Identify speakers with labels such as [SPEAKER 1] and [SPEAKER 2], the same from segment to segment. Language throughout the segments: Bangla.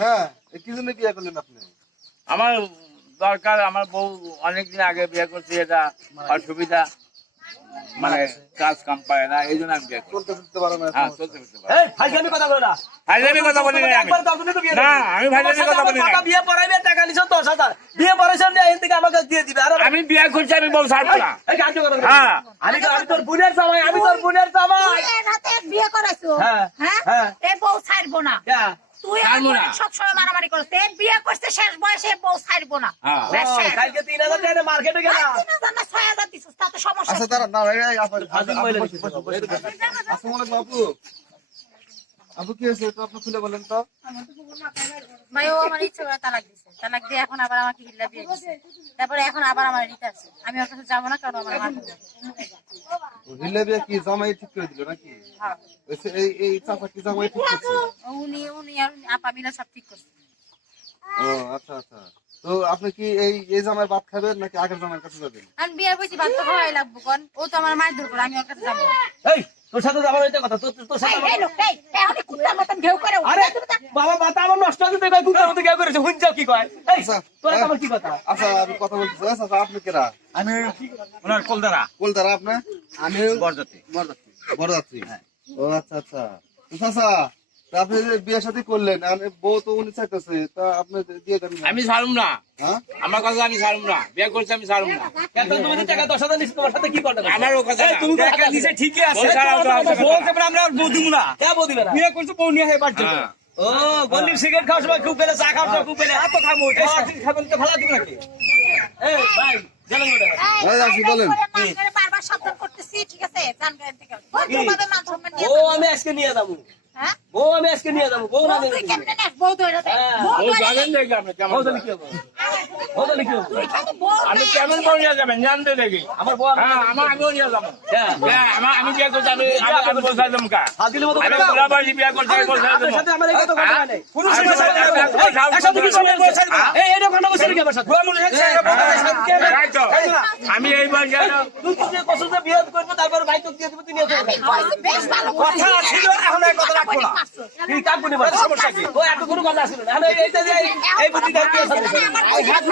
[SPEAKER 1] হ্যাঁ বিয়ে
[SPEAKER 2] আমার দরকার আমার বউ অনেকদিন আগে বিয়ে করছে এটা অসুবিধা মানে কাজ কাম পায় না এই জন্য আমি বিয়ে করি।
[SPEAKER 1] চলতে ফিরতে পারে না
[SPEAKER 2] হ্যাঁ চলতে ফিরতে পারি।
[SPEAKER 3] এই ফাইজলামি কথা বলো না।
[SPEAKER 2] ফাইজলামি কথা বলি নাই আমি।
[SPEAKER 3] একবার তো বিয়ে
[SPEAKER 2] না, আমি ফাইজলামি কথা বলি নাই।
[SPEAKER 3] টাকা বিয়ে পড়াইবে টাকা নিছো দশ হাজার। বিয়ে পড়াইছেন যে এখান আমাকে দিয়ে দিবে। আর
[SPEAKER 2] আমি বিয়ে করছি আমি বউ ছাড়বো না।
[SPEAKER 3] এই
[SPEAKER 2] হ্যাঁ।
[SPEAKER 3] আমি আমি তোর বোনের জামাই আমি তোর বোনের জামাই।
[SPEAKER 4] তুই রাতে বিয়ে করাইছো
[SPEAKER 3] হ্যাঁ,
[SPEAKER 4] হ্যাঁ?
[SPEAKER 3] হ্যাঁ।
[SPEAKER 4] বউ ছাড়বো না।
[SPEAKER 3] যা।
[SPEAKER 4] তুই
[SPEAKER 2] ছাড়বো
[SPEAKER 4] সব সময় মারামারি করছিস এ বিয়ে করছে শেষ বয়সে বউ ছাড়বো না।
[SPEAKER 2] হ্যাঁ।
[SPEAKER 4] ব্যাস
[SPEAKER 3] ও,
[SPEAKER 4] শেষ।
[SPEAKER 3] কালকে তিন হাজার মার্কেটে গেলাম।
[SPEAKER 4] সমস্যা
[SPEAKER 1] আচ্ছা
[SPEAKER 4] কি?
[SPEAKER 1] না এই আপনি
[SPEAKER 3] ফাজিল মহিলা
[SPEAKER 1] বসুন, বসুন, বসুন, বসুন। আসসালামু আলাইকুম আপু। আপু কি হয়েছে? একটু আপনি খুলে বলেন তো।
[SPEAKER 5] ভাই ও আমার ইচ্ছে করে তালাক দিছে। তালাক দিয়ে এখন আবার আমাকে হিল্লা দিয়ে দিছে। তারপরে এখন আবার আমার আমি ওর কাছে যাব না কারণ আমার মাথা
[SPEAKER 1] হিলে বিয়ে কি জামাই ঠিক করে দিল নাকি?
[SPEAKER 5] হ্যাঁ।
[SPEAKER 1] এই এই কি জামাই ঠিক করছে?
[SPEAKER 5] উনি উনি আর আপা মিলা সব ঠিক করছে।
[SPEAKER 1] ও আচ্ছা আচ্ছা। তো আপনি কি এই এই জামাই ভাত খাবেন নাকি আগের জামাইয়ের কাছে যাবেন?
[SPEAKER 5] আমি বসি ভাত তো খাওয়াই লাগবো কোন। ও তো আমার মায়ের দূর করে আমি ওর কাছে যাব
[SPEAKER 3] এই তোর সাথে যাবার হইতে কথা তোর তোর সাথে
[SPEAKER 4] এই, লোক, এই, এই আমি কুত্তার মতন ঘেউ করে
[SPEAKER 3] আরে বাবা মাথা আমার নষ্ট হতে দেবে কুকুরের মতো কেউ করেছে হুন যাও কি কয়? এই
[SPEAKER 1] আচ্ছা,
[SPEAKER 3] তোর
[SPEAKER 1] হ্যাঁ।
[SPEAKER 3] আমার কি কথা?
[SPEAKER 1] আচ্ছা আমি কথা বলতেছি আচ্ছা আচ্ছা, আপনি কেরা?
[SPEAKER 2] আমি ওনার কলদারা।
[SPEAKER 1] আপনার আমি
[SPEAKER 2] বরযাত্রী।
[SPEAKER 1] বড়যাত্রী ও আচ্ছা আচ্ছা। তা আপনি যে বিয়ে শাদী করলেন বউ তো উনি চাইতেছে তা আপনি দিয়ে দেন
[SPEAKER 2] আমি ছাড়ুম না
[SPEAKER 1] হ্যাঁ
[SPEAKER 2] আমার কথা আমি ছাড়ুম না বিয়ে করছি আমি ছাড়ুম না
[SPEAKER 3] কেন টাকা দশ হাজার নিচ্ছ তোমার সাথে কি করতে
[SPEAKER 2] আমার ও কথা।
[SPEAKER 3] তুমি
[SPEAKER 2] টাকা
[SPEAKER 3] টাকা
[SPEAKER 2] দিছে
[SPEAKER 3] দিছে ঠিকই আছে
[SPEAKER 2] বউ ছাড়া তো হবে না।
[SPEAKER 3] বউকে পরে আমরা বউ দিব না কে বউ দিবে না
[SPEAKER 2] বিয়ে করছি বউ নিয়ে বাড়ছে
[SPEAKER 3] ও গন্ডির সিগারেট খাওয়ার সময় খুব পেলে চা খাওয়ার সময় খুব পেলে এত খাব খাবেন তো ভালো দিব নাকি এই ভাই জানেন ওটা
[SPEAKER 4] এই,
[SPEAKER 1] এই, আসি,
[SPEAKER 4] এই
[SPEAKER 1] বলেন।
[SPEAKER 4] মান বারবার সাবধান করতেছি, ঠিক আছে? মান
[SPEAKER 3] ও আমি আজকে নিয়ে যাব
[SPEAKER 4] হ্যাঁ?
[SPEAKER 3] বউ আমি আজকে নিয়ে যাব বউ না
[SPEAKER 4] বউ যাবেন
[SPEAKER 3] হ্যাঁ।
[SPEAKER 2] নাকি আপনি আমি কেমন বউ নিয়ে যাবেন? জানতে দেখি।
[SPEAKER 3] আমার বউ
[SPEAKER 2] আমার আমিও নিয়ে যাব। আমার আমি বিয়ে করছি আমি আমি বসে যাব কা? আমি গোলাবাসী বিয়ে করছি আমি
[SPEAKER 3] বসে
[SPEAKER 2] যাব আমি
[SPEAKER 3] এই
[SPEAKER 2] বয়সে
[SPEAKER 3] বিয়ে করব তারপর ভাই তো দিয়ে দেবো
[SPEAKER 4] তিনি
[SPEAKER 3] কথা ছিল এখন এক কথা রাখব না। কি কাকুনি সমস্যা কি ও এত কোনো কথা ছিল না এই বুদ্ধিটা কি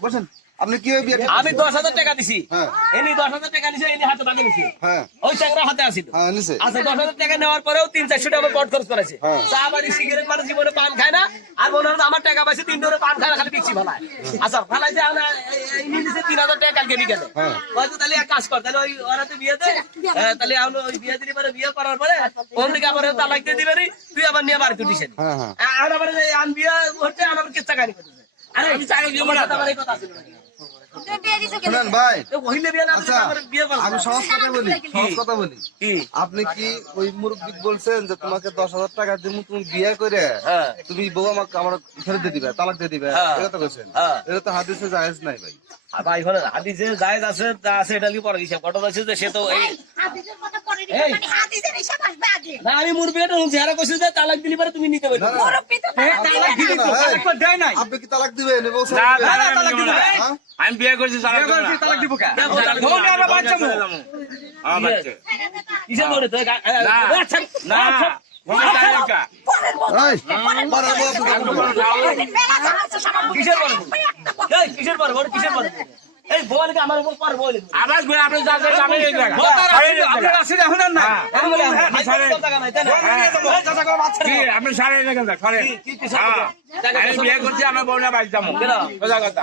[SPEAKER 1] বসেন আপনি বিয়ে
[SPEAKER 3] আমি দশ হাজার টাকা দিছি।
[SPEAKER 1] হ্যাঁ।
[SPEAKER 3] এনি দশ হাজার টাকা নিছে এনি হাতে নিছে।
[SPEAKER 1] হ্যাঁ।
[SPEAKER 3] ওই হাতে আসিল।
[SPEAKER 1] হ্যাঁ
[SPEAKER 3] আচ্ছা দশ হাজার টাকা নেওয়ার পরেও তিন চারশো টাকা বট খরচ করেছে। চা বাড়ি সিগারেট মানে জীবনে পান খায় না আর মনে হয় আমার টাকা পাইছে তিন ধরে পান খায় খালি বিক্রি ফেলায়। আচ্ছা তিন হাজার টাকা কালকে বিকেলে।
[SPEAKER 1] হ্যাঁ।
[SPEAKER 3] হয়তো তাহলে এক কাজ কর তাহলে ওই ওরা তো বিয়ে দে তাহলে আমরা ওই বিয়ে দিলে পরে বিয়ে করার পরে ওর দিকে আবার তালাক দিয়ে দিবে তুই আবার নিয়ে
[SPEAKER 1] হ্যাঁ, হ্যাঁ।
[SPEAKER 3] আর আবার আন বিয়ে হচ্ছে আমার কিস্তা কানি করতেছে। আরে
[SPEAKER 2] আমি
[SPEAKER 1] আচ্ছা, আপনি কি ওই মুরব্বী বলছেন যে তোমাকে দশ হাজার টাকা দিব তুমি বিয়ে করে তুমি বউ আমাকে আমার ফেরত দিয়ে দিবে তালাক দিয়ে দিবে? এটা তো বলছেন তো হাদিসে জায়েজ নাই ভাই।
[SPEAKER 3] ভাই আছে এটা নিয়ে পরে হিসাব ঘটনা হচ্ছে যে সে আমি যে তালাক দিলি তুমি নিতে
[SPEAKER 2] আমি বিয়ে করছি না।
[SPEAKER 3] কিসের পর কিসের পর এই বলকে আমার উপর পার বলে
[SPEAKER 2] আবার ঘুরে আপনি যা যা আমি এই জায়গা। আপনি
[SPEAKER 3] রাস্তা দেখুন না আমি বলে আমি
[SPEAKER 2] সাড়ে
[SPEAKER 3] টাকা নাই তাই না
[SPEAKER 2] আপনি সাড়ে টাকা দেখ
[SPEAKER 3] কি কি
[SPEAKER 2] আমি বিয়ে করছি আমার বউ না বাইক যাব কথা
[SPEAKER 3] কথা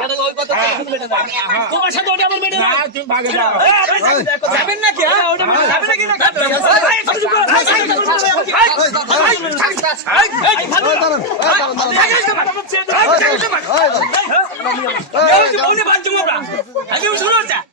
[SPEAKER 3] তোমার সাথে ওটা আমার মেটে
[SPEAKER 2] না তুমি ভাগে যাও
[SPEAKER 3] যাবেন নাকি হ্যাঁ ওটা যাবেন নাকি না আমি
[SPEAKER 1] শুরু হচ্ছে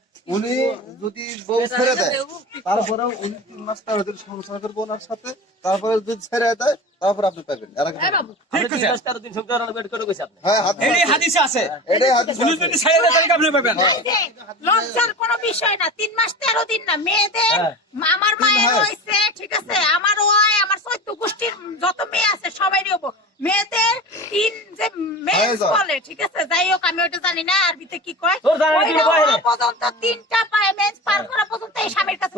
[SPEAKER 1] উনি যদি বউ ছেড়ে দেয় তারপরে উনি তিন মাস তেরো সংসার করব ওনার সাথে তারপরে যদি ছেড়ে দেয় তারপরে আপনি পাবেন। হ্যাঁ হাদিস
[SPEAKER 6] এই
[SPEAKER 1] আছে।
[SPEAKER 6] হাদিসে আছে।
[SPEAKER 1] এটাই হাদিস
[SPEAKER 6] উনি
[SPEAKER 1] আছে।
[SPEAKER 6] যদি ছেড়ে দেয় তাহলে আপনি পাবেন?
[SPEAKER 4] এই যে, লজ্জার কোনো বিষয় না। তিন মাস তেরো দিন না। মেয়েদের
[SPEAKER 3] হ্যাঁ।
[SPEAKER 4] আমার মায়ের। হয়েছে ঠিক আছে? আমার ওয়াই আমার চৈত্য গোষ্ঠীর যত মেয়ে আছে সবাই হব। মেয়েদের তিন যে মেয়ে বলে ঠিক আছে? যাই হোক আমি ওটা জানি না আরবিতে কি কয়? পর্যন্ত তিনটা পায়ে মেন্স পার করা পর্যন্ত এই স্বামীর কাছে।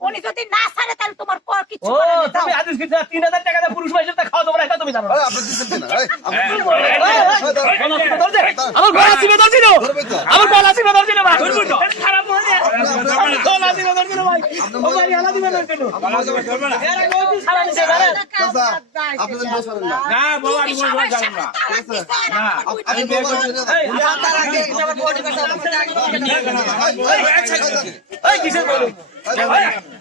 [SPEAKER 4] উনি যদি না ছাড়ে তাহলে তোমার কর কিছু
[SPEAKER 3] ও
[SPEAKER 4] করার নেই,
[SPEAKER 3] তুমি হাদিস কিনতে তিন হাজার টাকা দিয়ে পুরুষ মাইসের খাওয়া দাওয়া এটা তুমি জানো না।
[SPEAKER 1] আরে, আপনি? এই।
[SPEAKER 3] আমার গলা চিপে ধরছিল আমার গলা চিপে ধরছিল ভাই খারাপ হয়ে যায়। গলা চিপে ধরছিল ভাই ও ভাই আলা দিবে ধরছিল এর আগে ওই সারা দিছে জানেন
[SPEAKER 1] আপনি যদি বউ না।
[SPEAKER 2] না বাবা আমি বলব
[SPEAKER 4] সবার
[SPEAKER 2] না
[SPEAKER 4] সাথে তালাক দিছো।
[SPEAKER 2] না
[SPEAKER 1] আপনি বউ ছাড়েন না।
[SPEAKER 3] এই আগে
[SPEAKER 1] এই, এই,
[SPEAKER 3] এই কিসের বলো
[SPEAKER 1] এই, এই, এই,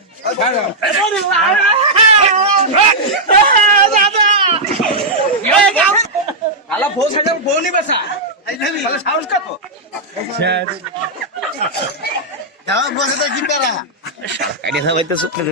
[SPEAKER 6] আলা বউ ছেড়ে বউ নিবে স্যার তাহলে সাহস কত
[SPEAKER 1] যাও, বসে থাকি, প্যারা।
[SPEAKER 3] এটা সবাই তো চুপ করে